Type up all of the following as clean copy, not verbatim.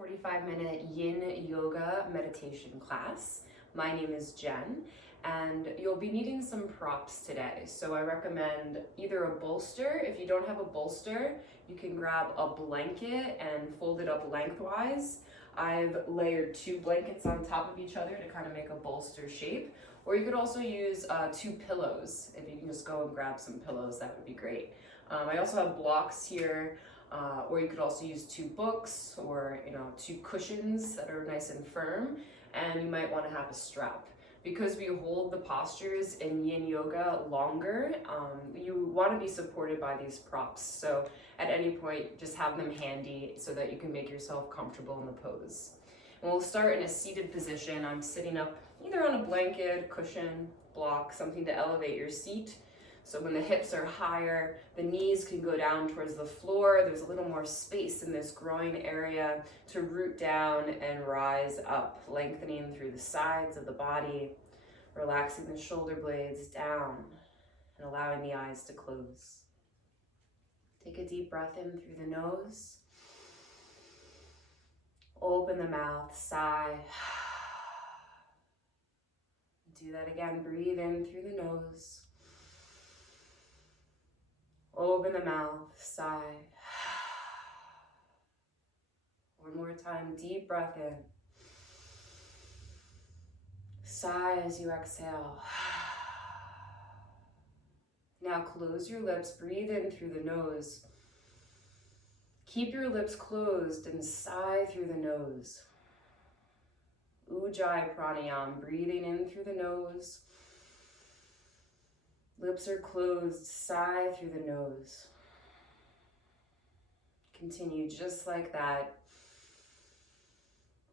45-minute Yin Yoga Meditation class. My name is Jen, and you'll be needing some props today. So I recommend either a bolster. If you don't have a bolster, you can grab a blanket and fold it up lengthwise. I've layered 2 blankets on top of each other to kind of make a bolster shape. Or you could also use 2 pillows. If you can just go and grab some pillows, that would be great. I also have blocks here. Or you could also use 2 books or 2 cushions that are nice and firm, and you might want to have a strap. Because we hold the postures in Yin Yoga longer, you want to be supported by these props. So at any point, just have them handy so that you can make yourself comfortable in the pose. And we'll start in a seated position. I'm sitting up either on a blanket, cushion, block, something to elevate your seat. So when the hips are higher, the knees can go down towards the floor. There's a little more space in this groin area to root down and rise up, lengthening through the sides of the body, relaxing the shoulder blades down and allowing the eyes to close. Take a deep breath in through the nose. Open the mouth, sigh. Do that again, breathe in through the nose. Open the mouth, sigh. One more time, deep breath in. Sigh as you exhale. Now close your lips, breathe in through the nose. Keep your lips closed and sigh through the nose. Ujjayi pranayama, breathing in through the nose. Lips are closed, sigh through the nose. Continue just like that.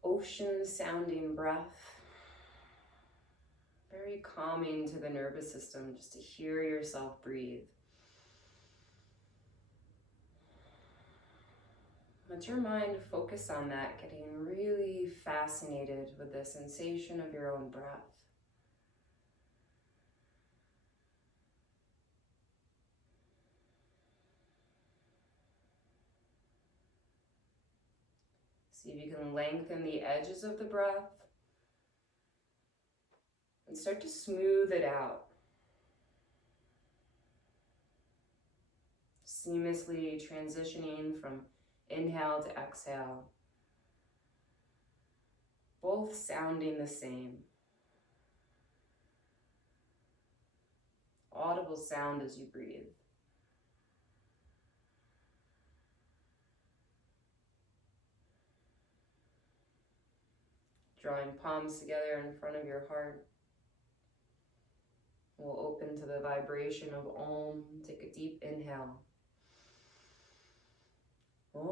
Ocean sounding breath. Very calming to the nervous system just to hear yourself breathe. Let your mind focus on that, getting really fascinated with the sensation of your own breath. See if you can lengthen the edges of the breath and start to smooth it out. Seamlessly transitioning from inhale to exhale. Both sounding the same. Audible sound as you breathe. Drawing palms together in front of your heart. We'll open to the vibration of Om. Take a deep inhale. Om.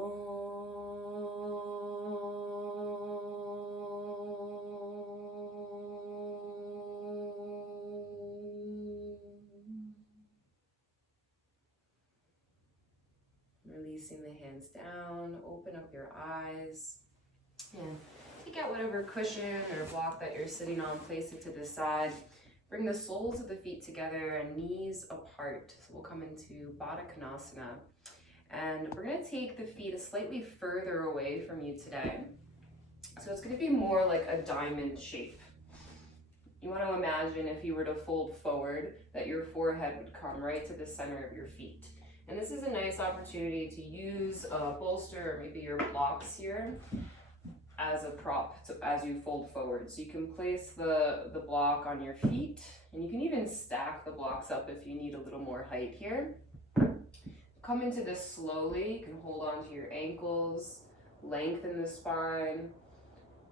Releasing the hands down. Open up your eyes. And take out whatever cushion or block that you're sitting on, place it to the side. Bring the soles of the feet together and knees apart. So we'll come into Badakasana. And we're going to take the feet slightly further away from you today. So it's going to be more like a diamond shape. You want to imagine if you were to fold forward that your forehead would come right to the center of your feet. And this is a nice opportunity to use a bolster or maybe your blocks here as a prop as you fold forward. So you can place the block on your feet, and you can even stack the blocks up if you need a little more height here. Come into this slowly. You can hold on to your ankles, lengthen the spine,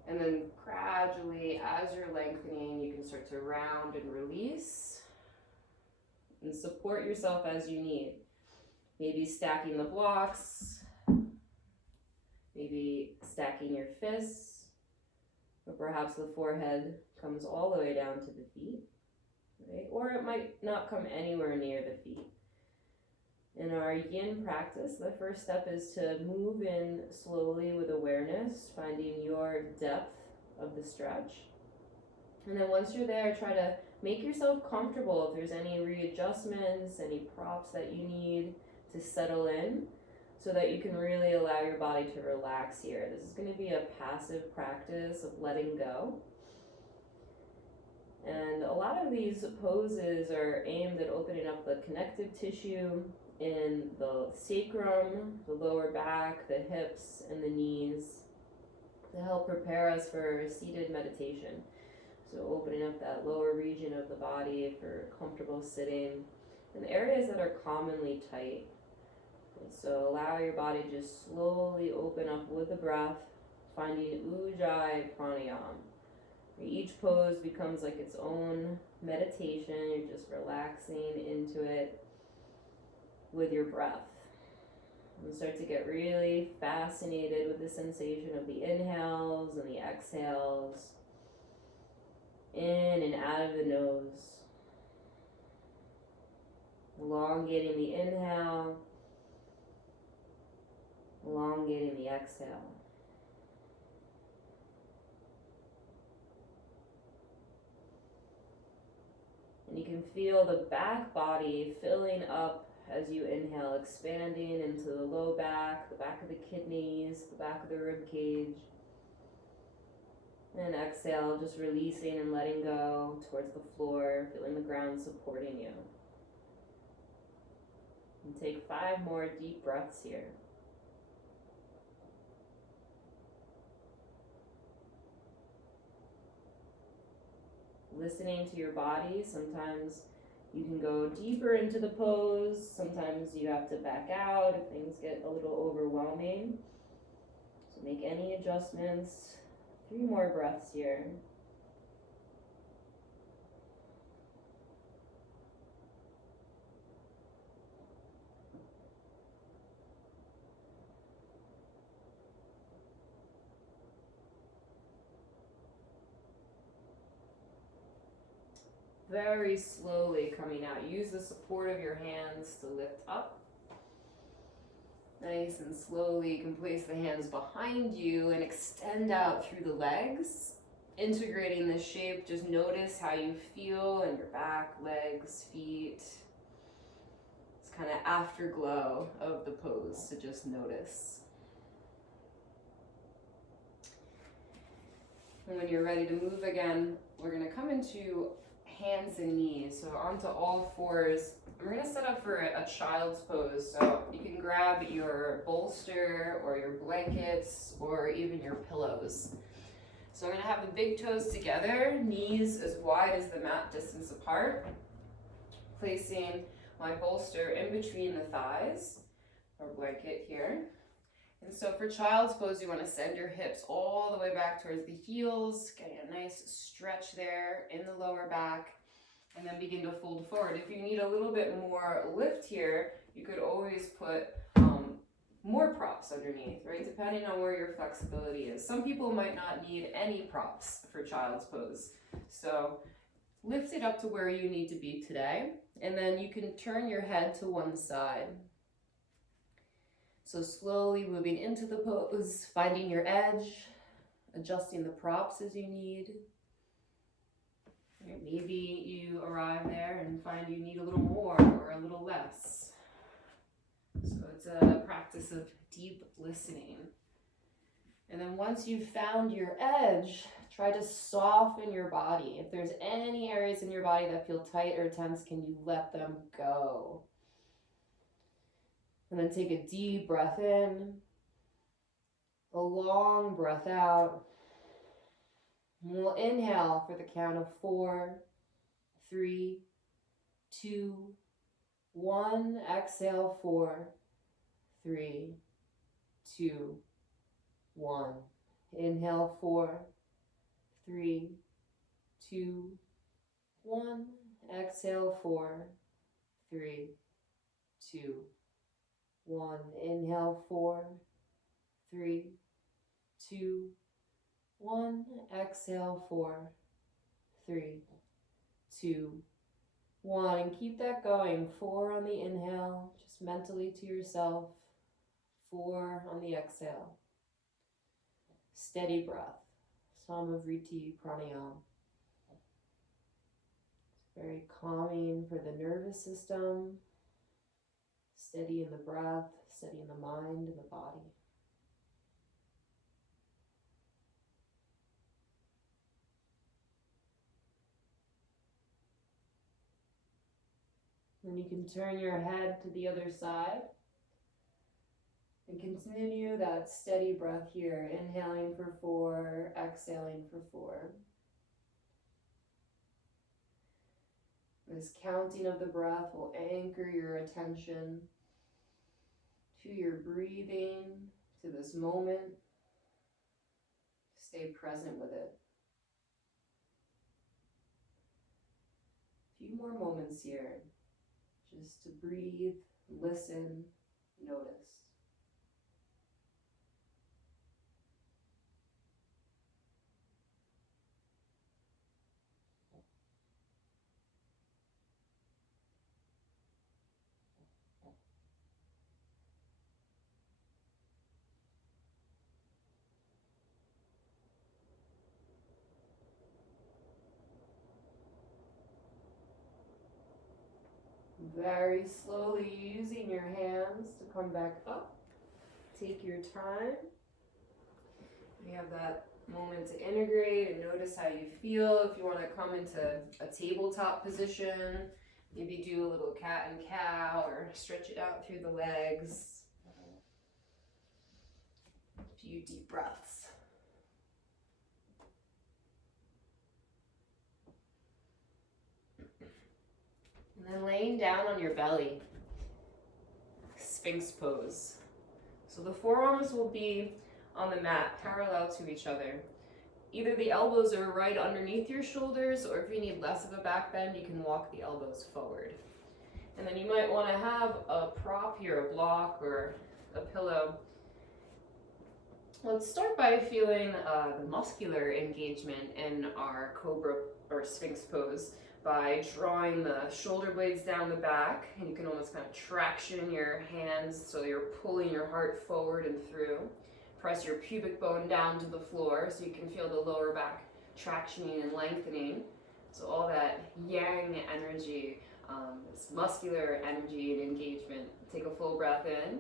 and then gradually, as you're lengthening, you can start to round and release and support yourself as you need. Maybe stacking the blocks, maybe stacking your fists, or perhaps the forehead comes all the way down to the feet, right? Or it might not come anywhere near the feet. In our yin practice, the first step is to move in slowly with awareness, finding your depth of the stretch. And then once you're there, try to make yourself comfortable. If there's any readjustments, any props that you need to settle in. so that you can really allow your body to relax here. This is going to be a passive practice of letting go. And a lot of these poses are aimed at opening up the connective tissue in the sacrum, the lower back, the hips, and the knees to help prepare us for seated meditation. So opening up that lower region of the body for comfortable sitting in the areas that are commonly tight. And so allow your body to just slowly open up with the breath, finding Ujjayi Pranayama. Each pose becomes like its own meditation. You're just relaxing into it with your breath. And start to get really fascinated with the sensation of the inhales and the exhales, in and out of the nose. Elongating the inhale, elongating the exhale. And you can feel the back body filling up as you inhale, expanding into the low back, the back of the kidneys, the back of the rib cage. And exhale, just releasing and letting go towards the floor, feeling the ground supporting you. And take 5 more deep breaths here. Listening to your body. Sometimes you can go deeper into the pose. Sometimes you have to back out if things get a little overwhelming. So make any adjustments. 3 more breaths here. Very slowly coming out. Use the support of your hands to lift up. Nice and slowly you can place the hands behind you and extend out through the legs. Integrating this shape, just notice how you feel in your back, legs, feet. It's kind of afterglow of the pose to just notice. And when you're ready to move again, we're going to come into hands and knees, so onto all fours. We're going to set up for a child's pose, so you can grab your bolster or your blankets or even your pillows. So I'm going to have the big toes together, knees as wide as the mat distance apart, placing my bolster in between the thighs, or blanket here. And so for child's pose, you want to send your hips all the way back towards the heels, getting a nice stretch there in the lower back, and then begin to fold forward. If you need a little bit more lift here, you could always put more props underneath, right? Depending on where your flexibility is. Some people might not need any props for child's pose. So lift it up to where you need to be today, and then you can turn your head to one side. So slowly moving into the pose, finding your edge, adjusting the props as you need. Maybe you arrive there and find you need a little more or a little less. So it's a practice of deep listening. And then once you've found your edge, try to soften your body. If there's any areas in your body that feel tight or tense, can you let them go? And then take a deep breath in, a long breath out. And we'll inhale for the count of 4, 3, 2, 1. Exhale, 4, 3, 2, 1. Inhale, 4, 3, 2, 1. Exhale, 4, 3, 2, 1. Inhale, 4, 3, 2, 1. Exhale, 4, 3, 2, 1. And keep that going. 4 on the inhale, just mentally to yourself. 4 on the exhale. Steady breath. Samavriti pranayama. It's very calming for the nervous system. Steady in the breath, steady in the mind and the body. Then you can turn your head to the other side and continue that steady breath here, inhaling for 4, exhaling for 4. This counting of the breath will anchor your attention to your breathing, to this moment. Stay present with it. A few more moments here, just to breathe, listen, notice. Very slowly using your hands to come back up. Take your time. You have that moment to integrate and notice how you feel. If you want to come into a tabletop position, maybe do a little cat and cow or stretch it out through the legs. A few deep breaths. And then laying down on your belly, Sphinx Pose. So the forearms will be on the mat, parallel to each other. Either the elbows are right underneath your shoulders, or if you need less of a back bend, you can walk the elbows forward. And then you might want to have a prop here, a block or a pillow. Let's start by feeling the muscular engagement in our Cobra or Sphinx Pose by drawing the shoulder blades down the back, and you can almost kind of traction your hands so you're pulling your heart forward and through. Press your pubic bone down to the floor so you can feel the lower back tractioning and lengthening. So all that yang energy, this muscular energy and engagement. Take a full breath in.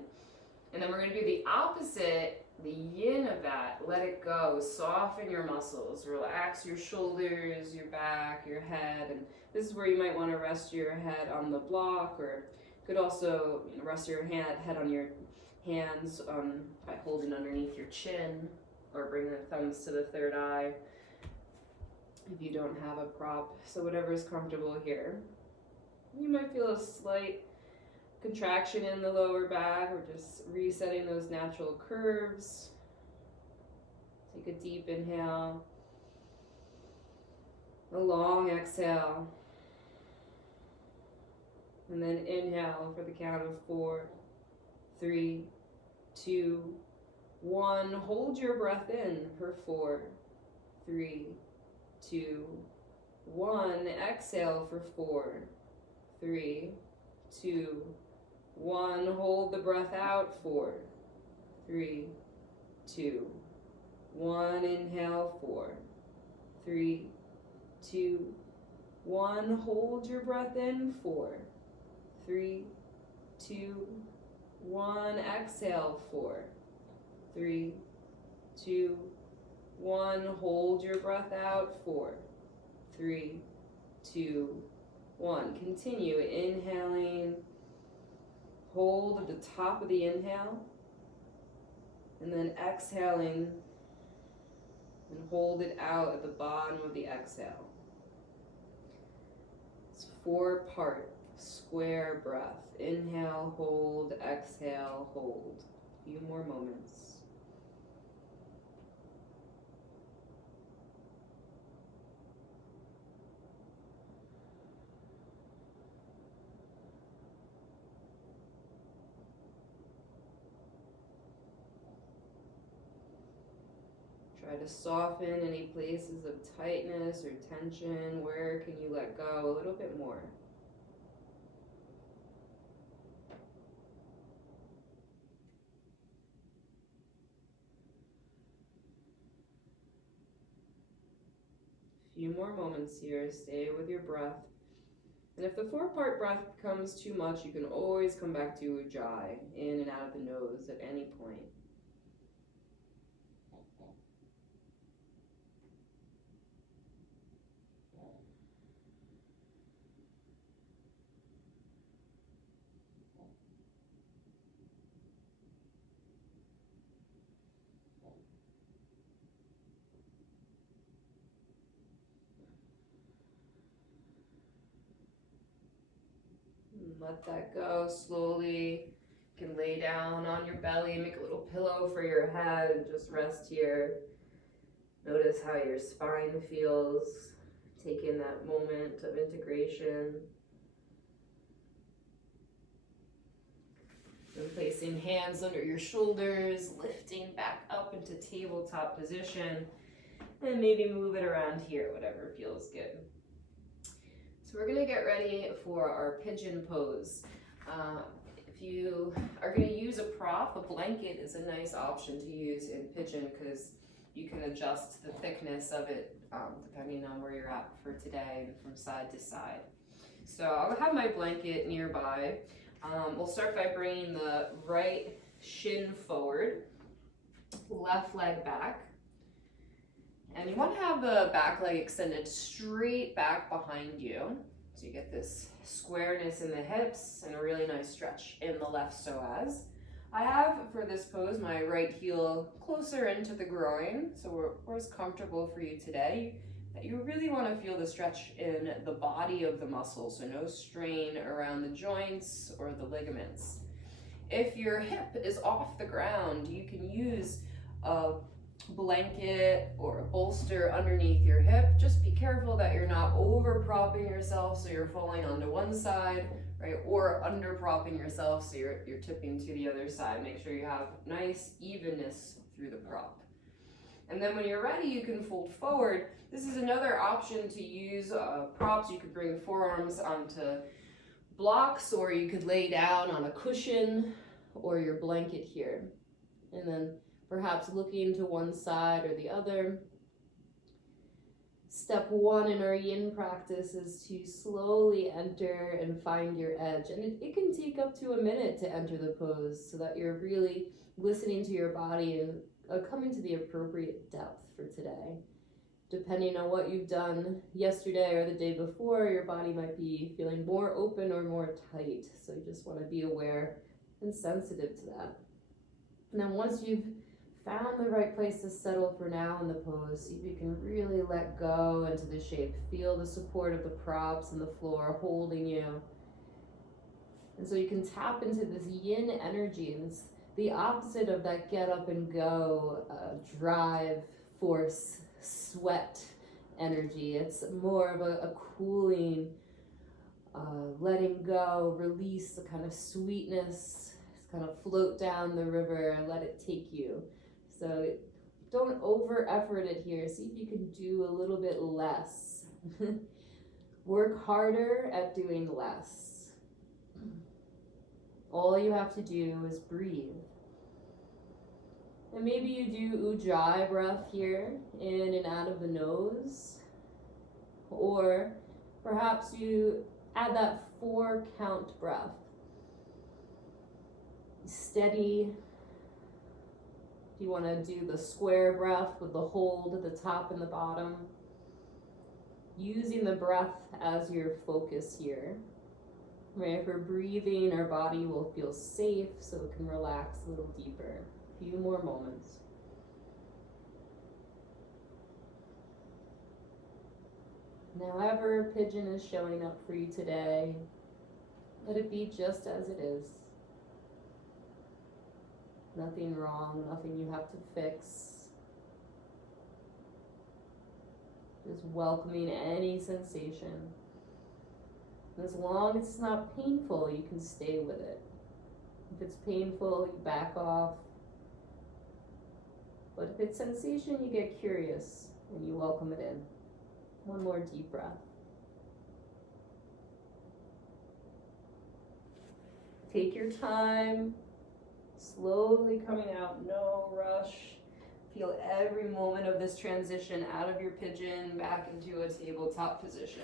And then we're going to do the opposite, the yin of that. Let it go. Soften your muscles. Relax your shoulders, your back, your head. And this is where you might want to rest your head on the block, or you could also rest your head on your hands by holding underneath your chin, or bring the thumbs to the third eye if you don't have a prop. So whatever is comfortable here. You might feel a slight contraction in the lower back, or just resetting those natural curves. Take a deep inhale, a long exhale, and then inhale for the count of 4, 3, 2, 1. Hold your breath in for 4, 3, 2, 1. Exhale for 4, 3, 2, 1. Hold the breath out. 4, 3, 2, 1. Inhale. 4, 3, 2, 1. Hold your breath in. 4, 3, 2, 1. Exhale. 4, 3, 2, 1. Hold your breath out. 4, 3, 2, 1. Continue inhaling. Hold at the top of the inhale, and then exhaling, and hold it out at the bottom of the exhale. It's 4-part square breath. Inhale, hold, exhale, hold. A few more moments. Try to soften any places of tightness or tension. Where can you let go a little bit more? A few more moments here. Stay with your breath. And if the 4-part breath becomes too much, you can always come back to Ujjayi, in and out of the nose at any point. Let that go slowly. You can lay down on your belly, make a little pillow for your head, and just rest here. Notice how your spine feels. Take in that moment of integration. And placing hands under your shoulders, lifting back up into tabletop position, and maybe move it around here, whatever feels good. So we're gonna get ready for our Pigeon Pose. If you are gonna use a prop, a blanket is a nice option to use in Pigeon because you can adjust the thickness of it depending on where you're at for today and from side to side. So I'll have my blanket nearby. We'll start by bringing the right shin forward, left leg back. And you want to have the back leg extended straight back behind you. So you get this squareness in the hips and a really nice stretch in the left psoas. I have, for this pose, my right heel closer into the groin. So where's comfortable for you today. You really want to feel the stretch in the body of the muscle. So no strain around the joints or the ligaments. If your hip is off the ground, you can use a blanket or a bolster underneath your hip. Just be careful that you're not over propping yourself so you're falling onto one side, right? Or under propping yourself so you're tipping to the other side. Make sure you have nice evenness through the prop. And then when you're ready, you can fold forward. This is another option to use props. You could bring forearms onto blocks, or you could lay down on a cushion or your blanket here. And then perhaps looking to one side or the other. Step one in our yin practice is to slowly enter and find your edge. And it can take up to a minute to enter the pose so that you're really listening to your body and coming to the appropriate depth for today. Depending on what you've done yesterday or the day before, your body might be feeling more open or more tight. So you just want to be aware and sensitive to that. And then once you've found the right place to settle for now in the pose, see if you can really let go into the shape. Feel the support of the props and the floor holding you. And so you can tap into this yin energy, and it's the opposite of that get up and go, drive, force, sweat energy. It's more of a cooling, letting go, release, the kind of sweetness, kind of float down the river and let it take you. So don't over effort it here. See if you can do a little bit less. Work harder at doing less. All you have to do is breathe. And maybe you do Ujjayi breath here, in and out of the nose. Or perhaps you add that 4-count breath. Steady. If you want to do the square breath with the hold at the top and the bottom. Using the breath as your focus here. Right, if we're breathing, our body will feel safe so it can relax a little deeper. A few more moments. Now, however Pigeon is showing up for you today, let it be just as it is. Nothing wrong, nothing you have to fix. Just welcoming any sensation. As long as it's not painful, you can stay with it. If it's painful, you back off. But if it's sensation, you get curious and you welcome it in. One more deep breath. Take your time, slowly coming out, no rush. Feel every moment of this transition out of your pigeon back into a tabletop position.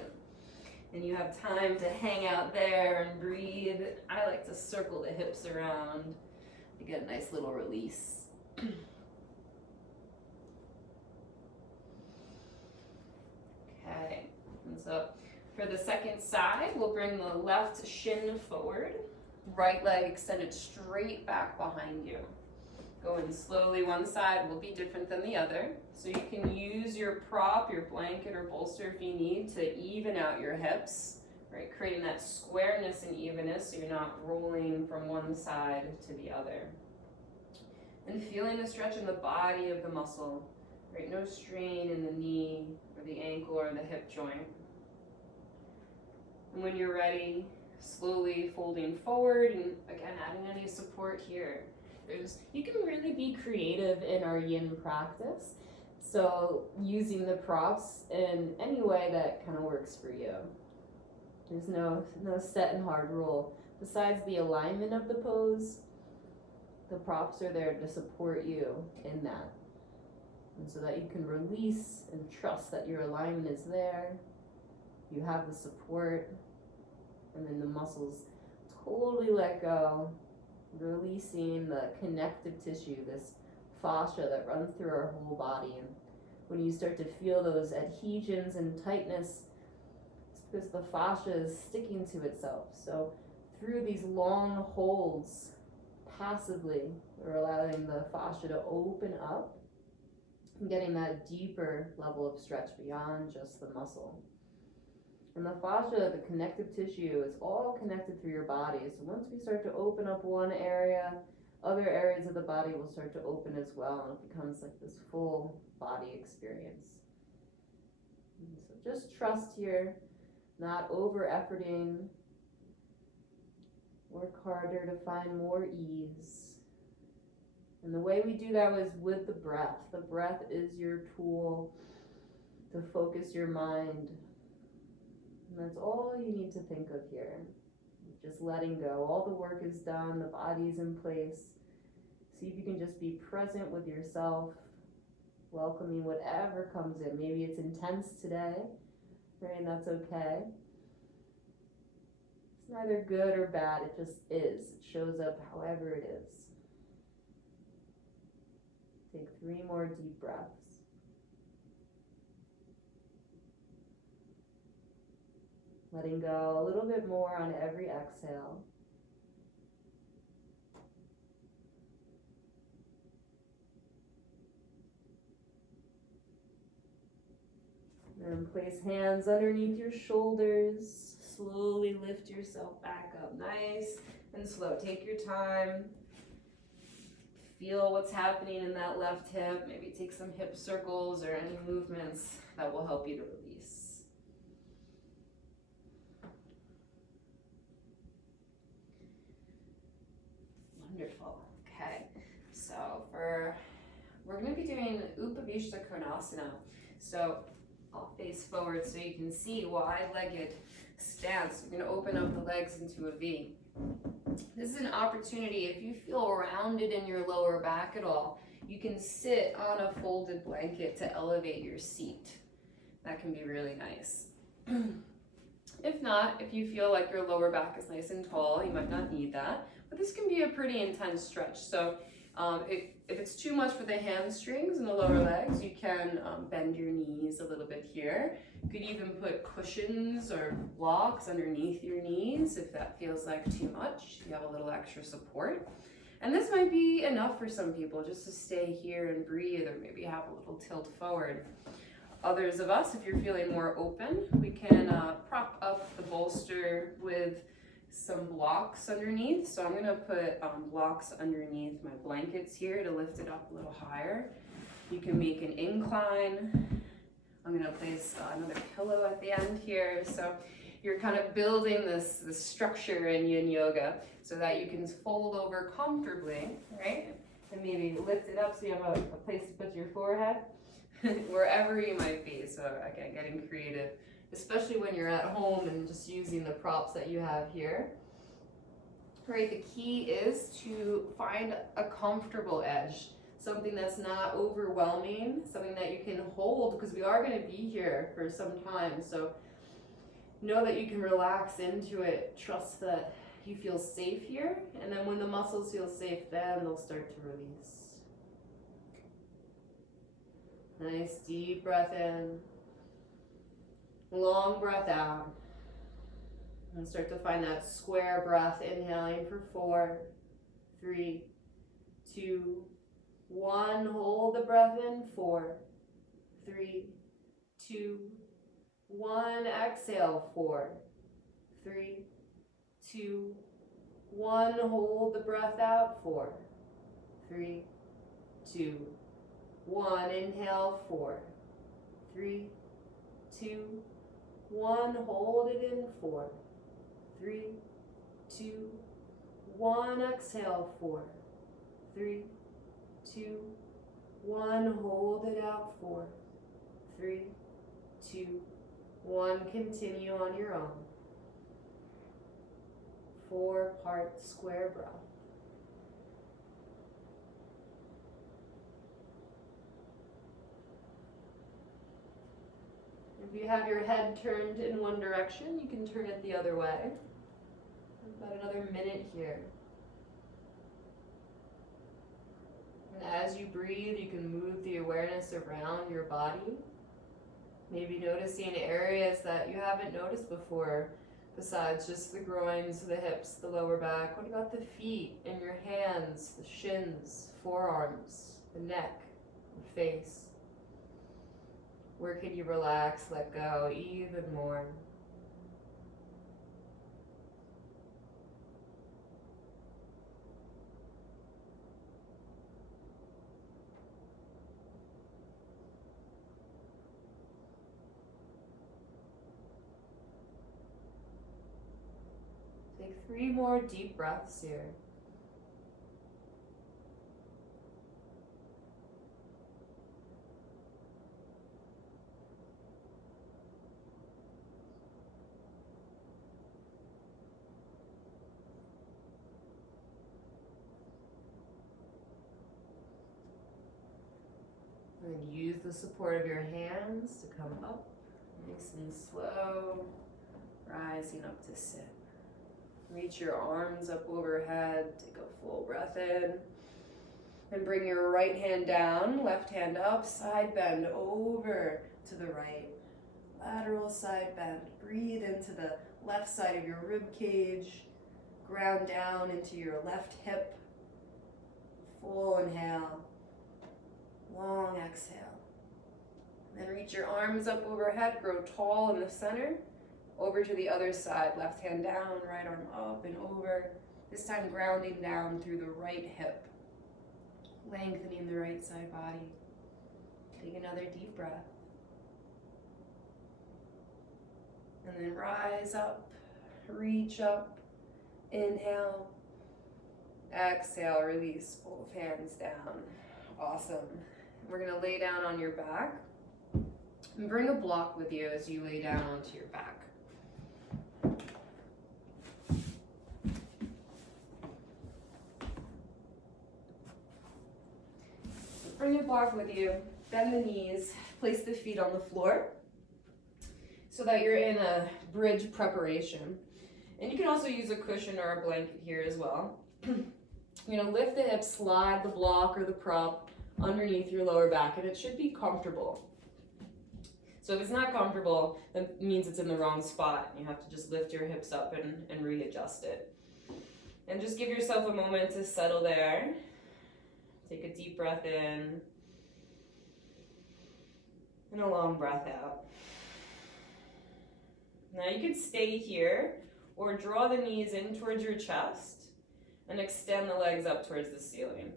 and you have time to hang out there and breathe, I like to circle the hips around to get a nice little release. Okay, and so for the second side, we'll bring the left shin forward, right leg extended straight back behind you. Going slowly, one side will be different than the other. So you can use your prop, your blanket or bolster if you need to even out your hips, right? Creating that squareness and evenness so you're not rolling from one side to the other. And feeling the stretch in the body of the muscle, right? No strain in the knee or the ankle or the hip joint. And when you're ready, slowly folding forward and again, adding any support here. You can really be creative in our yin practice. So using the props in any way that kind of works for you. There's no set and hard rule. Besides the alignment of the pose, the props are there to support you in that. And so that you can release and trust that your alignment is there. You have the support, and then the muscles totally let go. Releasing the connective tissue, this fascia that runs through our whole body. And when you start to feel those adhesions and tightness, it's because the fascia is sticking to itself. So through these long holds, passively, we're allowing the fascia to open up and getting that deeper level of stretch beyond just the muscle. And the fascia, the connective tissue, is all connected through your body. So once we start to open up one area, other areas of the body will start to open as well, and it becomes like this full body experience. And so just trust here, not over-efforting. Work harder to find more ease. And the way we do that is with the breath. The breath is your tool to focus your mind. And that's all you need to think of here. Just letting go. All the work is done. The body's in place. See if you can just be present with yourself, welcoming whatever comes in. Maybe it's intense today, right? And that's okay. It's neither good or bad. It just is. It shows up however it is. Take 3 more deep breaths. Letting go a little bit more on every exhale. And place hands underneath your shoulders. Slowly lift yourself back up. Nice and slow. Take your time. Feel what's happening in that left hip. Maybe take some hip circles or any movements that will help you to release. Wonderful. Okay, so we're going to be doing Upavishta Konasana. So I'll face forward so you can see wide-legged stance. You're going to open up the legs into a V. This is an opportunity, if you feel rounded in your lower back at all, you can sit on a folded blanket to elevate your seat. That can be really nice. If not, if you feel like your lower back is nice and tall, you might not need that. But this can be a pretty intense stretch. So if it's too much for the hamstrings and the lower legs, you can bend your knees a little bit here. You could even put cushions or blocks underneath your knees if that feels like too much. You have a little extra support. And this might be enough for some people, just to stay here and breathe, or maybe have a little tilt forward. Others of us, if you're feeling more open, we can prop up the bolster with some blocks underneath. So I'm gonna put blocks underneath my blankets here to lift it up a little higher. You can make an incline. I'm gonna place another pillow at the end here. So you're kind of building this structure in Yin Yoga so that you can fold over comfortably, right? And maybe lift it up so you have a place to put your forehead, wherever you might be. So again, getting creative, especially when you're at home and just using the props that you have here. Right, the key is to find a comfortable edge, something that's not overwhelming, something that you can hold, because we are going to be here for some time. So Know that you can relax into it. Trust that you feel safe here. And then when the muscles feel safe, then they'll start to release. Nice deep breath in. Long breath out. And start to find that square breath. Inhaling for 4, 3, 2, 1. Hold the breath in. 4, 3, 2, 1. Exhale. 4, 3, 2, 1. Hold the breath out. 4, 3, 2, 1. Inhale. 4, 3, 2, 1. Hold it in. 4, 3, 2, 1. Exhale. 4, 3, 2, 1. Hold it out. 4, 3, 2, 1. Continue on your own. 4-part square breath. If you have your head turned in one direction, you can turn it the other way. About another minute here. And as you breathe, you can move the awareness around your body. Maybe noticing areas that you haven't noticed before, besides just the groins, the hips, the lower back. What about the feet and your hands, the shins, forearms, the neck, the face? Where can you relax, let go even more? Take 3 more deep breaths here. And use the support of your hands to come up, nice and slow, rising up to sit. Reach your arms up overhead, take a full breath in, and bring your right hand down, left hand up, side bend over to the right, lateral side bend. Breathe into the left side of your rib cage, ground down into your left hip, full inhale. Long exhale. Then reach your arms up overhead, grow tall in the center, over to the other side, left hand down, right arm up and over. This time grounding down through the right hip, lengthening the right side body. Take another deep breath. And then rise up, reach up, inhale, exhale, release both hands down. Awesome. We're going to lay down on your back and bring a block with you as you lay down onto your back. So bring your block with you, bend the knees, place the feet on the floor so that you're in a bridge preparation. And you can also use a cushion or a blanket here as well. You're going to lift the hips, slide the block or the prop underneath your lower back, and it should be comfortable. So if it's not comfortable, that means it's in the wrong spot. You have to just lift your hips up and readjust it. And just give yourself a moment to settle there. Take a deep breath in and a long breath out. Now you could stay here or draw the knees in towards your chest and extend the legs up towards the ceiling.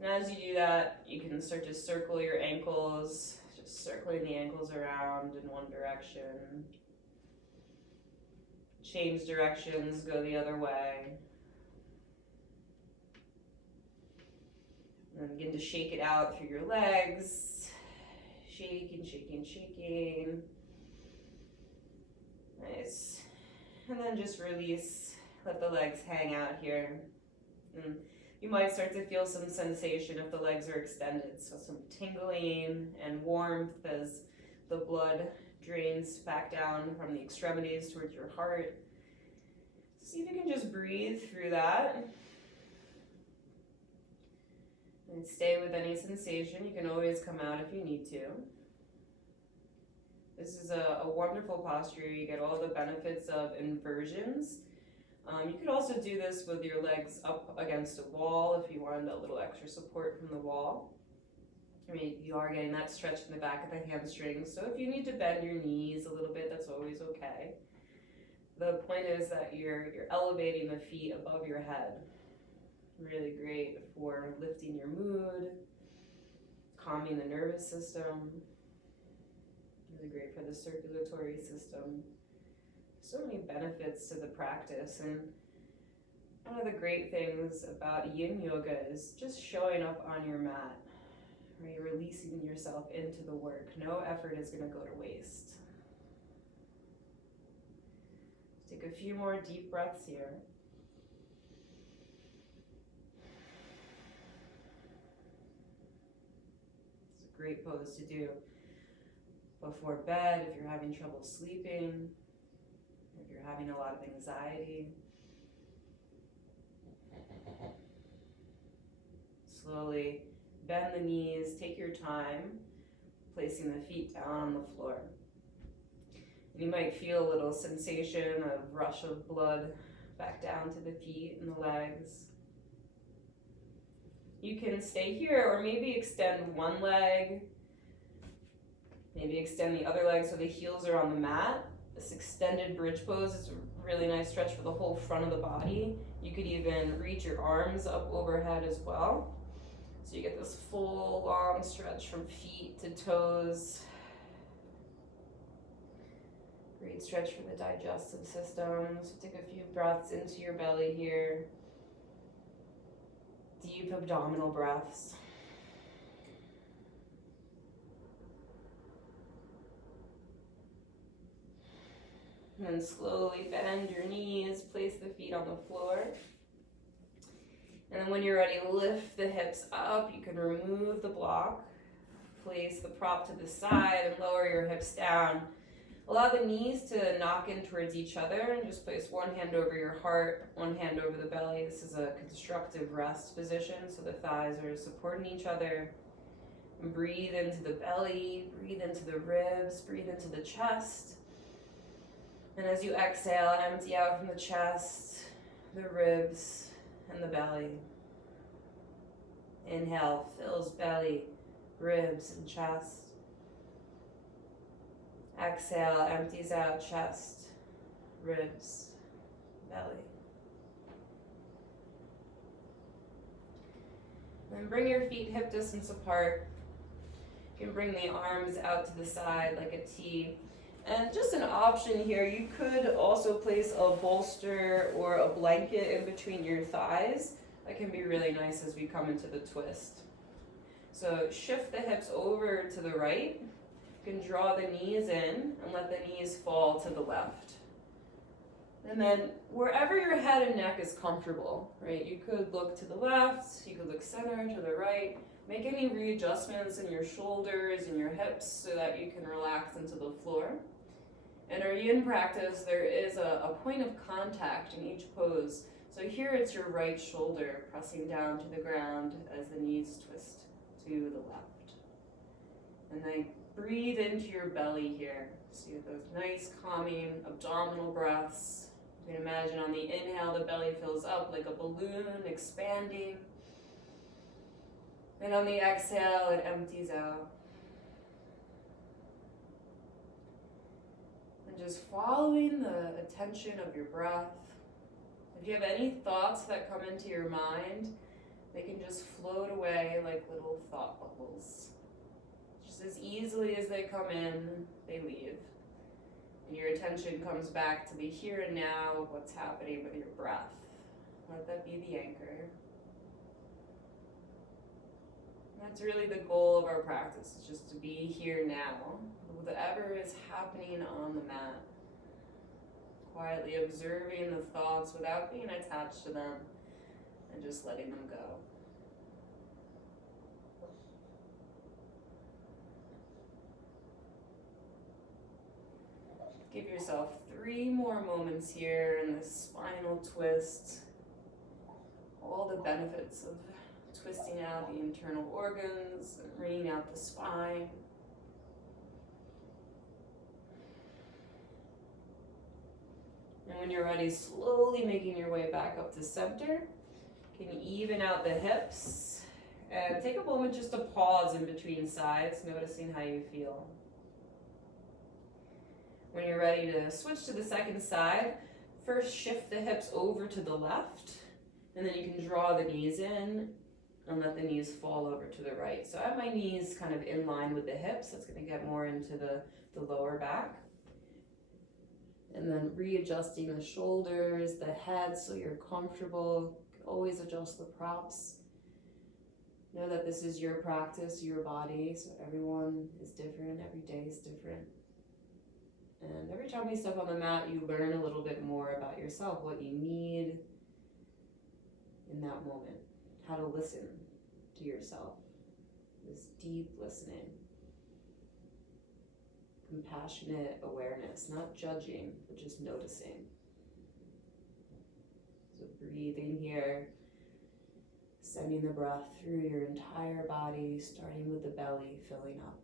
And as you do that, you can start to circle your ankles, just circling the ankles around in one direction. Change directions, go the other way. And then begin to shake it out through your legs. Shaking, shaking, shaking. Nice. And then just release, let the legs hang out here. And you might start to feel some sensation if the legs are extended, so some tingling and warmth as the blood drains back down from the extremities towards your heart. See if you can just breathe through that. And stay with any sensation. You can always come out if you need to. This is a wonderful posture. You get all the benefits of inversions. You could also do this with your legs up against a wall if you wanted a little extra support from the wall. I mean, you are getting that stretch in the back of the hamstrings, so if you need to bend your knees a little bit, that's always okay. The point is that you're elevating the feet above your head. Really great for lifting your mood, calming the nervous system. Really great for the circulatory system. So many benefits to the practice, and one of the great things about Yin Yoga is just showing up on your mat, right? Releasing yourself into the work. No effort is going to go to waste. Take a few more deep breaths here. It's a great pose to do before bed if you're having trouble sleeping, if you're having a lot of anxiety. Slowly bend the knees, take your time, placing the feet down on the floor. You might feel a little sensation of rush of blood back down to the feet and the legs. You can stay here or maybe extend one leg, maybe extend the other leg so the heels are on the mat. This extended bridge pose is a really nice stretch for the whole front of the body. You could even reach your arms up overhead as well. So you get this full long stretch from feet to toes. Great stretch for the digestive system. So take a few breaths into your belly here. Deep abdominal breaths. And then slowly bend your knees, place the feet on the floor. And then when you're ready, lift the hips up. You can remove the block, place the prop to the side, and lower your hips down. Allow the knees to knock in towards each other, and just place one hand over your heart, one hand over the belly. This is a constructive rest position, so the thighs are supporting each other. And breathe into the belly, breathe into the ribs, breathe into the chest. And as you exhale, empty out from the chest, the ribs, and the belly. Inhale, fills belly, ribs, and chest. Exhale, empties out chest, ribs, belly. Then bring your feet hip distance apart. You can bring the arms out to the side like a T. And just an option here, you could also place a bolster or a blanket in between your thighs. That can be really nice as we come into the twist. So shift the hips over to the right. You can draw the knees in and let the knees fall to the left. And then wherever your head and neck is comfortable, right? You could look to the left, you could look center to the right. Make any readjustments in your shoulders and your hips so that you can relax into the floor. In our Yin practice, there is a point of contact in each pose. So here it's your right shoulder pressing down to the ground as the knees twist to the left. And then breathe into your belly here. So you have those nice calming abdominal breaths. You can imagine on the inhale, the belly fills up like a balloon, expanding. And on the exhale, it empties out. And just following the attention of your breath. If you have any thoughts that come into your mind, they can just float away like little thought bubbles. Just as easily as they come in, they leave. And your attention comes back to the here and now of what's happening with your breath. Let that be the anchor. That's really the goal of our practice, is just to be here now, whatever is happening on the mat. Quietly observing the thoughts without being attached to them and just letting them go. Give yourself 3 more moments here in this spinal twist. All the benefits of twisting out the internal organs, wringing out the spine. And when you're ready, slowly making your way back up to center. You can even out the hips. And take a moment just to pause in between sides, noticing how you feel. When you're ready to switch to the second side, first shift the hips over to the left, and then you can draw the knees in and let the knees fall over to the right. So I have my knees kind of in line with the hips. That's going to get more into the lower back. And then readjusting the shoulders, the head, so you're comfortable. You can always adjust the props. Know that this is your practice, your body, so everyone is different, every day is different. And every time you step on the mat, you learn a little bit more about yourself, what you need in that moment, how to listen to yourself, this deep listening, compassionate awareness, not judging, but just noticing. So breathing here, sending the breath through your entire body, starting with the belly, filling up.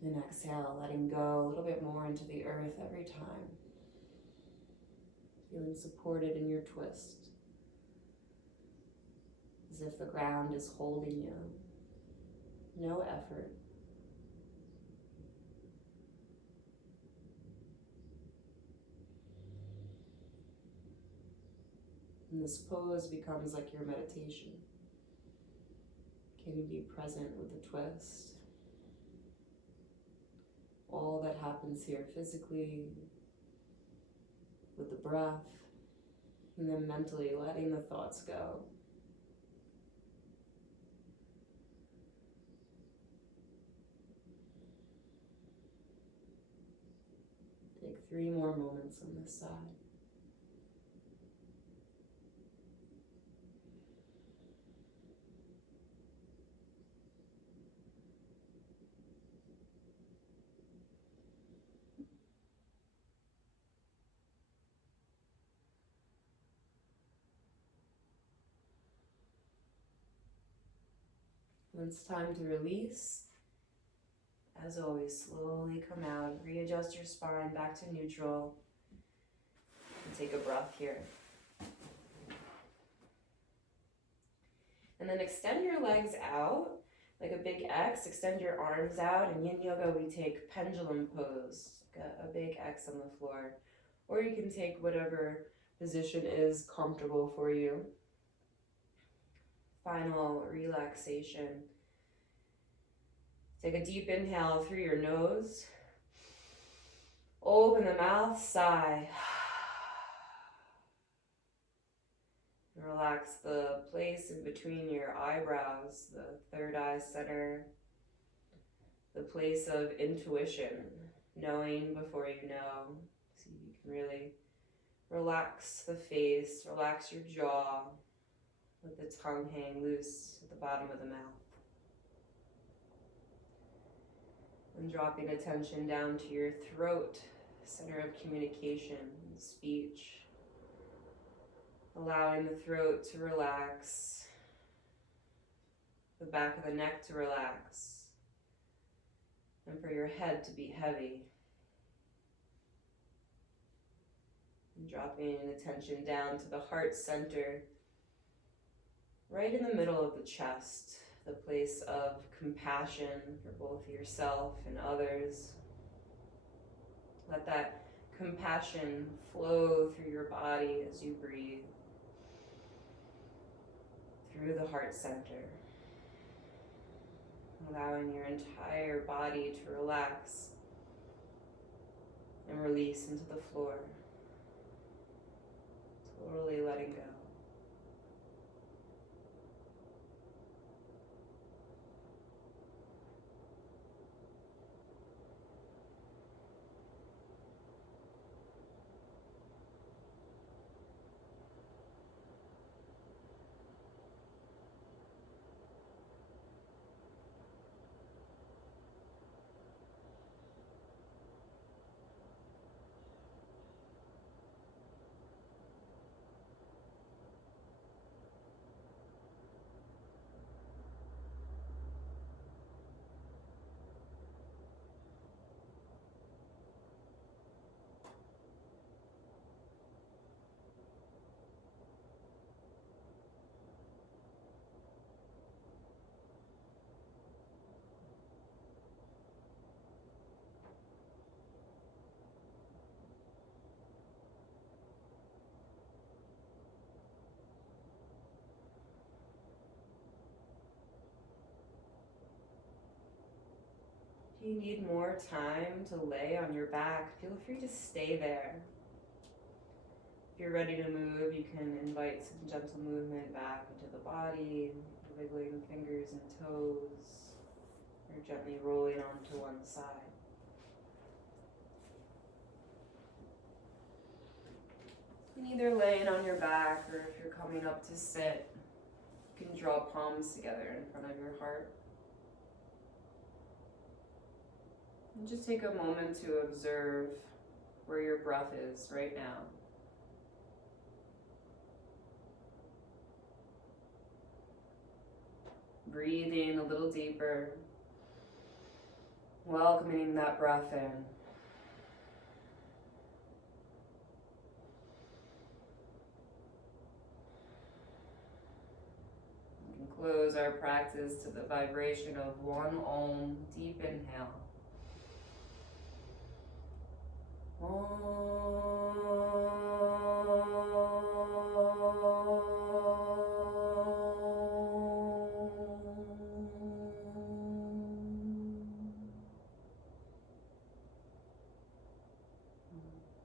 And exhale, letting go a little bit more into the earth every time. Feeling supported in your twist. As if the ground is holding you. No effort. And this pose becomes like your meditation. Can you be present with the twist? All that happens here physically, with the breath, and then mentally letting the thoughts go. Take 3 more moments on this side. When it's time to release, as always, slowly come out, readjust your spine back to neutral, and take a breath here. And then extend your legs out like a big X, extend your arms out. In Yin Yoga, we take pendulum pose, a big X on the floor. Or you can take whatever position is comfortable for you. Final relaxation. Take a deep inhale through your nose. Open the mouth, sigh. Relax the place in between your eyebrows, the third eye center, the place of intuition, knowing before you know. So you can really relax the face, relax your jaw, let the tongue hang loose at the bottom of the mouth. And dropping attention down to your throat, center of communication, speech. Allowing the throat to relax, the back of the neck to relax, and for your head to be heavy. And dropping attention down to the heart center, right in the middle of the chest, the place of compassion for both yourself and others. Let that compassion flow through your body as you breathe. Through the heart center, allowing your entire body to relax and release into the floor, totally letting go. you need more time to lay on your back, feel free to stay there. If you're ready to move, you can invite some gentle movement back into the body, wiggling fingers and toes, or gently rolling onto one side. And either laying on your back, or if you're coming up to sit, you can draw palms together in front of your heart. And just take a moment to observe where your breath is right now. Breathing a little deeper, welcoming that breath in. We can close our practice to the vibration of one Om. Deep inhale. Om.